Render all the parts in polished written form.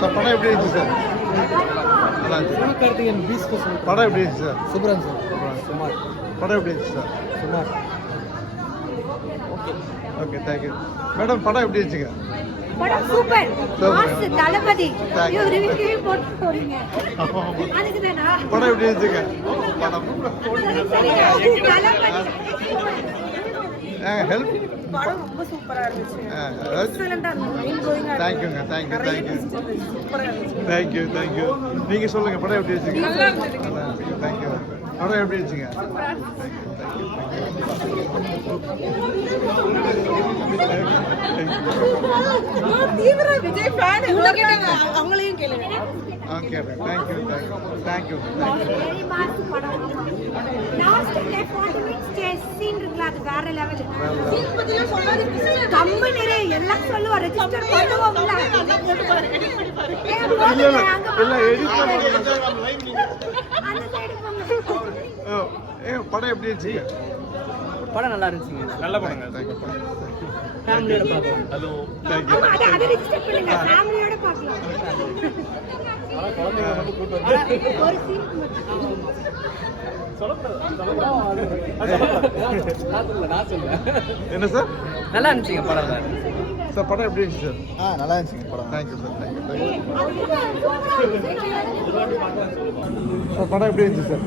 Sir படம் எப்படி இருந்துச்சு சார்? நல்லா இருந்துச்சு. சிவகார்த்திகேயன் பீஸ்க்கு படம் எப்படி இருந்துச்சு சார்? சூப்பராக சார். சுமார். படம் எப்படி இருந்துச்சு சார்? சுமார். Okay thank you madam. படம் எப்படி இருந்துச்சுங்க? படம் super. Mass Thalapathy. You review போட்டு போறீங்க. அதுக்கு தானா? படம் எப்படி இருந்துச்சுங்க? படம் ஹெல்ப் படம் ரொம்ப சூப்பரா இருந்துச்சு. எக்ஸலென்ட்டா இருந்துச்சு. மைண்ட் ப்ளோயிங்கா இருந்துச்சு. தேங்க்யூங்க தேங்க்யூ தேங்க்யூ சூப்பரா இருந்துச்சு. Thank you thank you. நீங்கள் சொல்லுங்கள் படம் எப்படி இருந்துச்சுங்க? நல்லா இருந்துச்சு. தேங்க்யூ. படம் எப்படி இருந்துச்சுங்க? தீவிர விஜய் ஃபேன் இவ்வளவு கேட்டாங்க. அவங்களையும் கேளுங்க. Okay thank you thank you. Very mass படம். லாஸ்ட் 40 மினிட்ஸ் சேஸ் சீன் இருக்குல அது வேற லெவல். சீன் பத்தில சொல்லாத கம்ம நிறைய எல்லாம் சொல்லுவா ரெஜிஸ்டர் பண்ணுவோம்ல. எடிட் பண்ணி பாரு. இல்ல எடிட் பண்ணி அந்த சைடு போங்க. படம் எப்படி இருந்துச்சு? படம் நல்லா இருந்துச்சுங்க. நல்ல படங்க. தேங்க்யூ. ஃபேமிலியோட பார்க்கலாம். Hello thank you. ஆமா அத ரெஜிஸ்டர் பண்ணுங்க. ஃபேமிலியோட பார்க்கலாம். குழந்தைங்க மட்டும் கூட்டு வந்து ஒரு சீன் மட்டும். நான் சொல்றேன். என்ன சார்? நல்லா இருந்துச்சுங்க படம். சார் படம் எப்படி இருந்துச்சு சார்? நல்லா இருந்துச்சுங்க படம். Thank you sir thank you. சார் படம் எப்படி இருந்துச்சு சார்?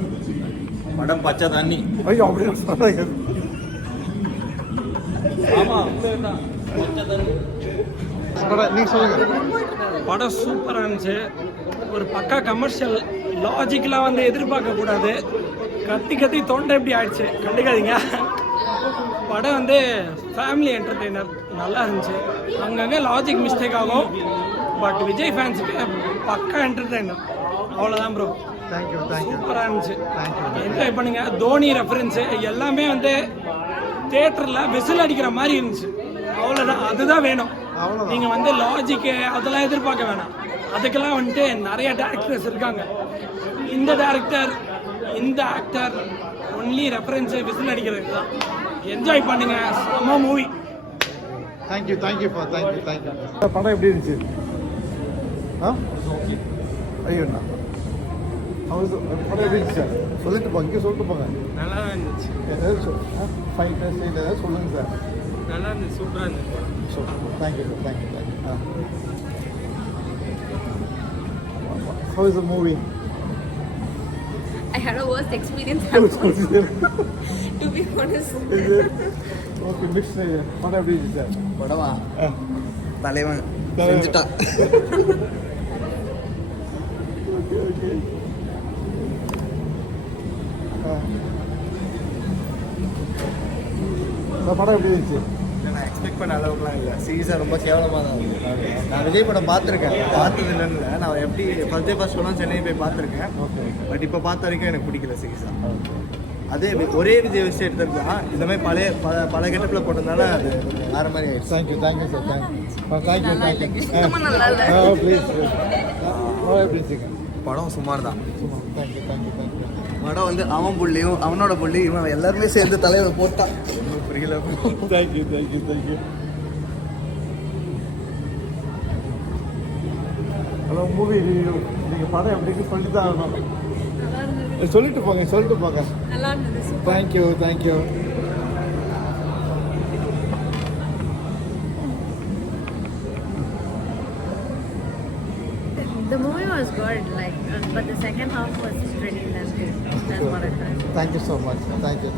படம் பச்சை தண்ணி. ஐயோ அப்படியே சொன்னாங்க. படம் நீங்கள் சொல்லுங்கள். படம் சூப்பராக இருந்துச்சு. ஒரு பக்கா கமர்ஷியல் லாஜிக்கலாக வந்து எதிர்பார்க்கக்கூடாது. கத்தி கத்தி தொண்டை எப்படி ஆயிடுச்சு கண்டுக்காதீங்க. படம் வந்து ஃபேமிலி என்டர்டெய்னர் நல்லா இருந்துச்சு. அங்கங்கே லாஜிக் மிஸ்டேக் ஆகும். பட் விஜய் ஃபேன்ஸுக்கு பக்கா என்டர்டெய்னர். அவ்வளோதான் ப்ரோ. Thank you thank you. சூப்பராக இருந்துச்சு. தேங்க்யூ. என்ஜாய் பண்ணுங்க. தோனி ரெஃபரன்ஸு எல்லாமே வந்து தியேட்டரில் விசில் அடிக்கிற மாதிரி இருந்துச்சு. அவ்வளோதான். அதுதான் வேணும். அவ்வளோதான். நீங்கள் வந்து லாஜிக்கு அதெல்லாம் எதிர்பார்க்க வேணாம். அதுக்கெல்லாம் வந்துட்டு நிறைய டேரக்டர்ஸ் இருக்காங்க. இந்த டேரக்டர் இந்த ஆக்டர் ஒன்லி ரெஃபரன்ஸு விசில் அடிக்கிறதுக்கு தான். என்ஜாய் பண்ணுங்க. செம்ம மூவி. தேங்க்யூ தேங்க்யூப்பா தேங்க்யூ தேங்க்யூ. படம் எப்படி இருந்துச்சு? ஆ ஐயோண்ணா படம் எப்படி இருந்துச்சு சார்? சொல்லிட்டு போங்க. இங்கே சொல்லிட்டு போங்க. நல்லா இருந்துச்சு. ஏதாவது ஃபைன் டெஸ்ட் ஏதாவது சொல்லுங்கள் சார். நல்லா இருந்துச்சு. சூப்பராக இருந்துச்சு. So thank you sir thank you thank you. How is the movie? I had a worst experience. To be honest. Okay mix படம் எப்படி இருந்துச்சு சார்? படவா தலைவன் செஞ்சுட்டான். Okay okay. படம் எப்படி இருந்துச்சு? நான் எக்ஸ்பெக்ட் பண்ண அளவுக்குலாம் இல்லை. சீரியஸாக ரொம்ப கேவலமாக தான் இருக்குது. நான் விஜய் படம் பார்த்துருக்கேன். பார்த்தது இல்லைன்னு இல்லை. நான் எப்படி ஃபர்ஸ்ட் ஷோலாம் சென்னை போய் பார்த்துருக்கேன். ஓகே. பட் இப்போ பார்த்த வரைக்கும் எனக்கு பிடிக்கல சீரியஸாக. அதே ஒரே விஜய் வச்சு எடுத்துருந்தா இந்த மாதிரி பல கெட்டப்பில் போட்டதுனால அது வேறு மாதிரி ஆயிடுச்சு. Thank you thank you sir thank you thank you. சுத்தமா நல்லா இல்லை. ப்ளீஸ் எப்படி இருந்துச்சுங்க? படம் சுமார் தான். Thank you thank you thank you. படம் வந்து அவன் புள்ளியும் அவனோட புள்ளியும் இவன் எல்லாருமே சேர்ந்து தலைவர் போட்டான். ஒன்றும் புரியல. Thank you thank you thank you. Hello movie review. நீங்கள் படம் எப்படின்னு சொல்லிட்டு தான் ஆகணும். சொல்லிட்டு போங்க சொல்லிட்டு போங்க. நல்லா இருந்தது. Thank you thank you. The movie was good, like, but the second half was pretty lengthy. That's what I thought. Thank you so much. Thank you.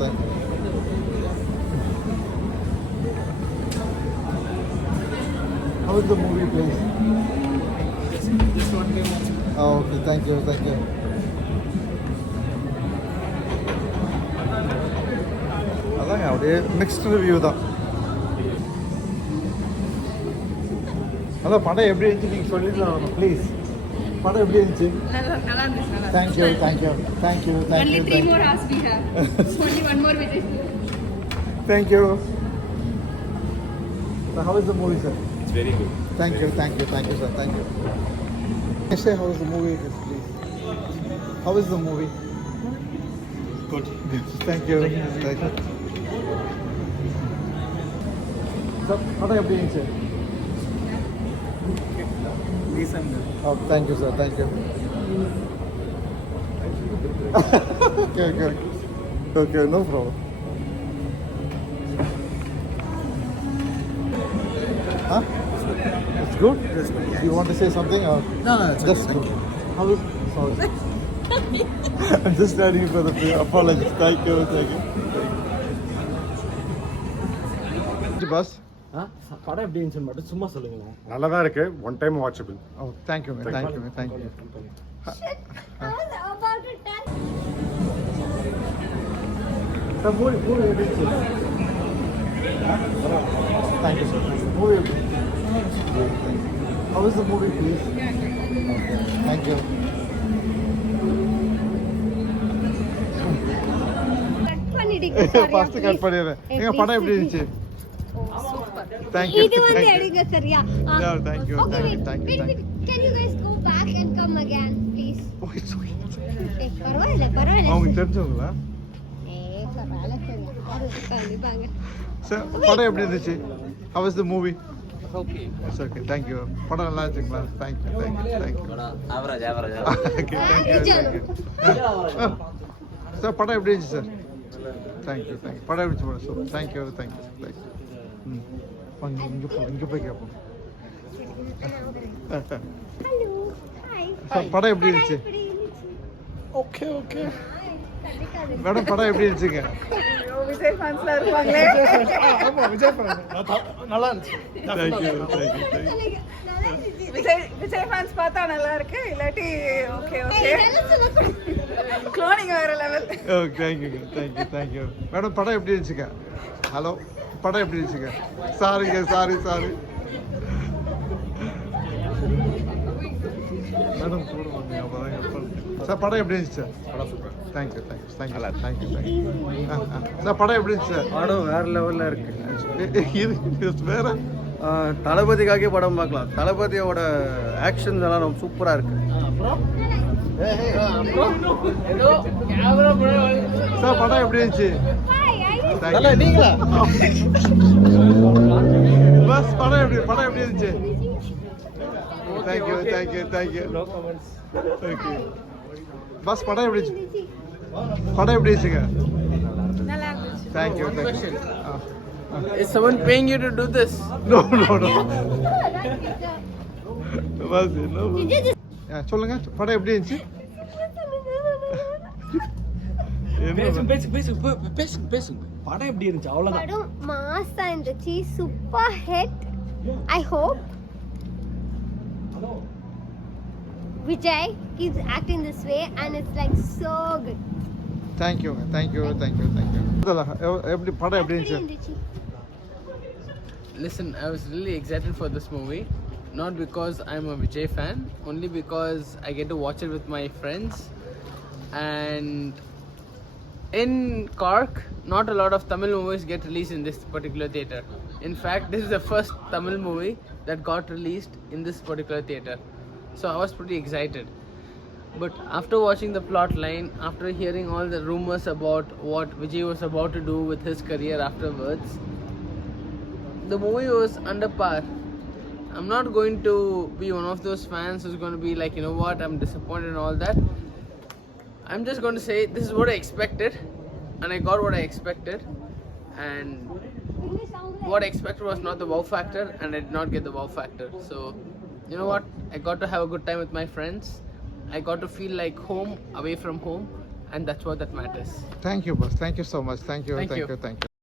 How is the movie, please? Just one more. Oh, okay. Thank you. அதாங்க அப்படியே mixed review தான். அதான் படம் எப்படி இருந்துச்சு நீங்கள் சொல்லிடலாம் please. படம் எப்படி இருந்துச்சு? நல்லா இருந்துச்சு. Thank you thank you thank you Only 3 more thank you hours we have. Only one more Vijay. Thank you. How is the movie, sir? It's very good. Thank you, sir. Thank you. Can you say how is the movie, please? How is the movie? Good. Thank you. Sir, படம் எப்படி இருந்துச்சு? Decent. Oh, thank you, sir. Thank you. Okay, no problem. Huh? It's good? You want to say something or No, it's just good? How is sorry. I'm just standing for the apology. Thank you. Boss. படம் எப்படி இருந்துச்சுன்னு மட்டும் சும்மா சொல்லுங்களேன். நல்லா தான் இருக்கு. One time watchable. Oh, thank you, man. Thank you. I was about to tell. Sir, movie editing. Thank you, sir. Movie editing. How is the movie, please? Okay. Thank you. Cut பண்ணிடுங்க சரியா. First cut பண்ணிடுறேன். எங்க படம் எப்படி இருந்துச்சு? Thank you. இது வந்து எடுங்க சரியா. No, thank you. Okay, wait. Thank you. Can you guys go back and come again, please? Oh, it's okay. பரவாயில்ல. அவங்களுக்கு தெரிஞ்சவங்களா? பரவாயில்ல சரி. கண்டிப்பாங்க. சார் படம் எப்படி இருந்துச்சு? How was the movie? It's okay. Thank you. படம் நல்லா இருந்துச்சுங்களா? Thank you. Average. Okay, thank you. Sir படம் எப்படி இருந்துச்சு சார்? Thank you. படம் எப்படி இருந்துச்சு சார்? Thank you. இங்க போய் கேட்போம். ஹலோ. ஹாய். சார் படம் எப்படி இருந்துச்சு? ஓகே மேடம் படம் எப்படி இருந்துச்சுங்க? விஜய் ஃபேன்ஸ்ல இருப்பாங்களே. ஆமா விஜய் fan. நல்லா இருந்துச்சு. Thank you. விஜய் ஃபேன்ஸ் பார்த்தா நல்லா இருக்கு, இல்லாட்டி ஓகே. க்ளோனிங் வேற level. Oh, thank you. Madam படம் எப்படி இருந்துச்சுங்க? ஹலோ படம் எப்படி இருந்துச்சுங்க? சாரிங்க சாரி. மேடம் போடுவாங்க அப்பதான் சார் படம் எப்படி இருந்துச்சு சார்? படம் சூப்பர். Thank you. சார் படம் எப்படி இருந்துச்சு சார்? படம் வேற லெவல்ல இருக்கு. இது வேற தளபதிக்காக படம் பார்க்கலாம். தளபதியோட ஆக்ஷன்ஸ் எல்லாம் ரொம்ப சூப்பரா இருக்கு. சார் படம் எப்படி இருந்துச்சு? நல்லா நீங்களா? பஸ் படம் எப்படி இருந்துச்சு? Thank you. Okay. பஸ் படம் எப்படி இருந்துச்சு? படம் எப்படி இருந்துச்சுங்க? நல்லா இருந்துச்சு. Thank you. Is someone paying you to do this? No. Bus no. சொல்லுங்க படம் எப்படி இருந்துச்சு? பேசுங்க. படம் எப்படி இருந்துச்சு? அவ்வளவுதான். படம் மாசா இருந்துச்சு. Super hit. I hope Vijay keeps acting this way and it's like so good. Thank you. எப்படி படம் எப்படி இருந்துச்சு? Listen, I was really excited for this movie. Not because I'm a Vijay fan, only because I get to watch it with my friends. And in Cork, not a lot of Tamil movies get released in this particular theatre. In fact, this is the first Tamil movie that got released in this particular theatre. So I was pretty excited. But after watching the plot line, after hearing all the rumors about what Vijay was about to do with his career afterwards, the movie was under par. I'm not going to be one of those fans who's going to be like, you know what, I'm disappointed and all that. I'm just going to say this is what I expected, and I got what I expected. And what I expected was not the wow factor, and I did not get the wow factor. So, you know what? I got to have a good time with my friends. I got to feel like home away from home, and that's what that matters. Thank you, boss. Thank you so much. Thank you. Thank you.